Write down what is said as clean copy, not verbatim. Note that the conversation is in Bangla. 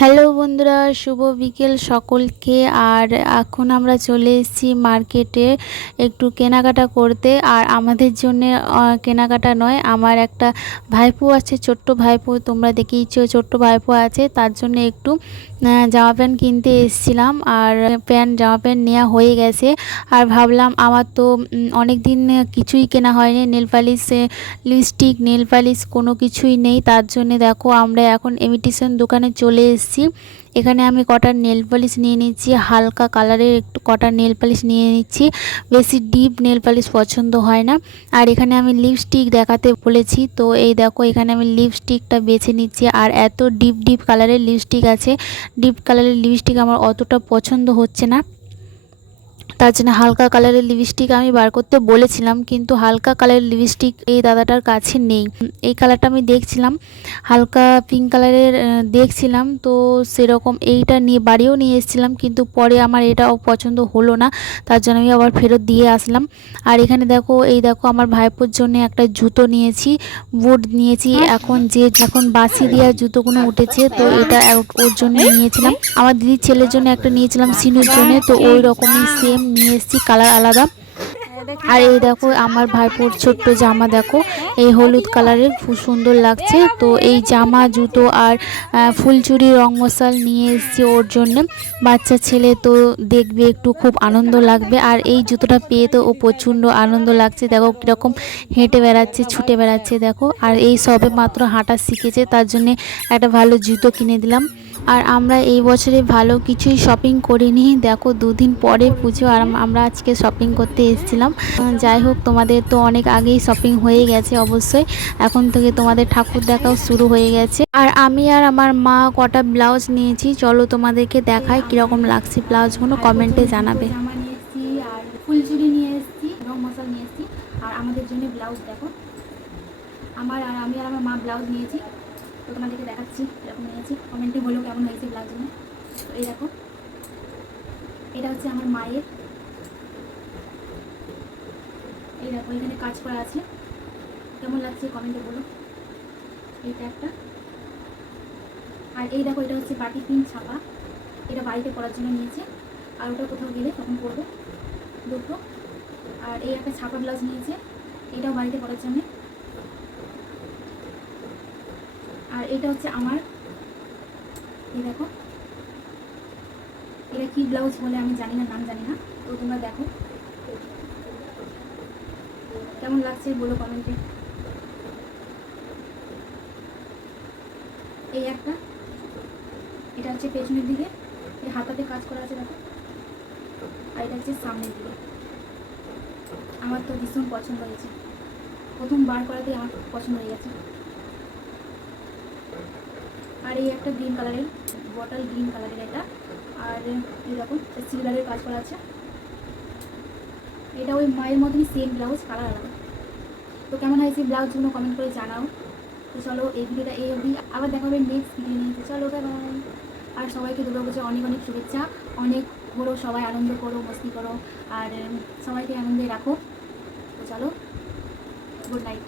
হ্যালো বন্ধুরা, শুভ বিকেল সকলকে। আর এখন আমরা চলে এসেছি মার্কেটে একটু কেনাকাটা করতে। আর আমাদের জন্য কেনাকাটা নয়, আমার একটা ভাইপো আছে, ছোট্ট ভাইপো, তোমরা দেখেইছো ছোট্ট ভাইপো আছে, তার জন্য একটু জামা প্যান্ট কিনতে এসেছিলাম। আর জামা প্যান্ট নেওয়া হয়ে গেছে। আর ভাবলাম আমার তো অনেক দিন কিছুই কেনা হয়নি, nail polish, lipstick, nail polish কোনো কিছুই নেই। তার জন্য দেখো আমরা এখন ইমিটেশন দোকানে চলে এসেছি। এখানে আমি কটা নেল পালিশ নিয়ে নিচ্ছি, হালকা কালারের একটু কটা নেল পালিশ নিয়ে নিচ্ছি, বেশি ডিপ নেল পালিশ পছন্দ হয় না। আর এখানে আমি লিপস্টিক দেখাতে বলেছি, তো এই দেখো এখানে আমি লিপস্টিকটা বেছে নিচ্ছি। আর এত ডিপ ডিপ কালারের লিপস্টিক আছে, ডিপ কালারের লিপস্টিক আমার অতটা পছন্দ হচ্ছে না। তার জন্য হালকা কালারের লিপস্টিক আমি বার করতে বলেছিলাম, কিন্তু হালকা কালারের লিপস্টিক এই দাদাটার কাছে নেই। এই কালারটা আমি দেখছিলাম, হালকা পিঙ্ক কালারের দেখছিলাম, তো সেরকম এইটা নিয়ে বাড়িও নিয়ে এসেছিলাম, কিন্তু পরে আমার এটাও পছন্দ হলো না, তার জন্য আমি আবার ফেরত দিয়ে আসলাম। আর এখানে দেখো, এই দেখো আমার ভাইপোর জন্য একটা জুতো নিয়েছি, বুট নিয়েছি। এখন বাসি দেওয়া জুতোগুলো উঠেছে, তো এটা ওর জন্য নিয়েছিলাম। আমার দিদির ছেলের জন্য একটা নিয়েছিলাম সিনুর জন্য, তো ওই রকমই সেম নিয়ে এসেছি, কালার আলাদা। আর এই দেখো আমার ভাইপোর ছোট্ট জামা, দেখো এই হলুদ কালারের, খুব সুন্দর লাগছে। তো এই জামা, জুতো আর ফুলচুরি, রং মশাল নিয়ে এসেছি ওর জন্য। বাচ্চা ছেলে তো দেখবে, একটু খুব আনন্দ লাগবে। আর এই জুতোটা পেয়ে তো ও প্রচণ্ড আনন্দ লাগছে, দেখো কীরকম হেঁটে বেড়াচ্ছে, ছুটে বেড়াচ্ছে দেখো। আর এই সবে মাত্র হাঁটা শিখেছে, তার জন্যে একটা ভালো জুতো কিনে দিলাম। আর আমরা এই বছরে ভালো কিছুই শপিং করিনি, দেখো দুদিন পরে পুজো, আর আমরা আজকে শপিং করতে এসেছিলাম। যাই হোক, তোমাদের তো অনেক আগেই শপিং হয়ে গেছে অবশ্যই, এখন থেকে তোমাদের ঠাকুর দেখাও শুরু হয়ে গেছে। আর আমি আর আমার মা কটা ব্লাউজ নিয়েছি, চলো তোমাদেরকে দেখাই কীরকম লাগছে ব্লাউজগুলো, কমেন্টে জানাবে। জামা নিয়ে এসেছি, আর ফুলচুরি নিয়ে এসেছি, রং মশাল নিয়ে এসেছি। আর আমাদের জন্য ব্লাউজ দেখো, আমি আর আমার মা ব্লাউজ নিয়েছি, তো তোমাদেরকে দেখাচ্ছি এরকম নিয়েছি, কমেন্টে বলো কেমন হয়েছে ব্লাউজগুলো। তো এই দেখো, এটা হচ্ছে আমার মায়ের, এই দেখো এখানে কাজ করা আছে, কেমন লাগছে কমেন্টে বলো। এইটা একটা, আর এই দেখো এটা হচ্ছে বাটি পিন ছাপা, এটা বাড়িতে পরার জন্য নিয়েছে, আর ওটা কোথাও গেলে তখন পরবো দুটো। আর এই একটা ছাপা ব্লাউজ নিয়েছে, এটাও বাড়িতে পরার জন্যে। আর এটা হচ্ছে আমার, এই দেখো এটা কি ব্লাউজ বলে আমি জানি না, নাম জানি না, তো তোমরা দেখো কেমন লাগছে বলো কমেন্টে। এই একটা, এটা হচ্ছে পেছনের দিকে, এই হাতাতে কাজ করা আছে দেখো, আর এটা হচ্ছে সামনের দিকে। আমার তো ভীষণ পছন্দ হয়েছে, প্রথমবার করাতে আমার পছন্দ হয়ে গেছে। আর এই একটা গ্রিন কালারের, বটল গ্রিন কালারের এটা, আর এরকম সিলভারের কাজ করা আছে, এটা ওই মায়ের মতনই সেম ব্লাউজ, কালার আলাদা। তো কেমন হয়েছে ব্লাউজগুলো কমেন্ট করে জানাও। তো চলো এই ভিডিওটা এই অবধি, আবার দেখা হবে নেক্সট ভিডিও নিয়ে। চলো বাই বাই। আর সবাইকে দুর্গাপুজোর অনেক অনেক শুভেচ্ছা, অনেক ঘোরো, সবাই আনন্দ করো, মস্তি করো, আর সবাইকে আনন্দে রাখো। তো চলো, গুড নাইট।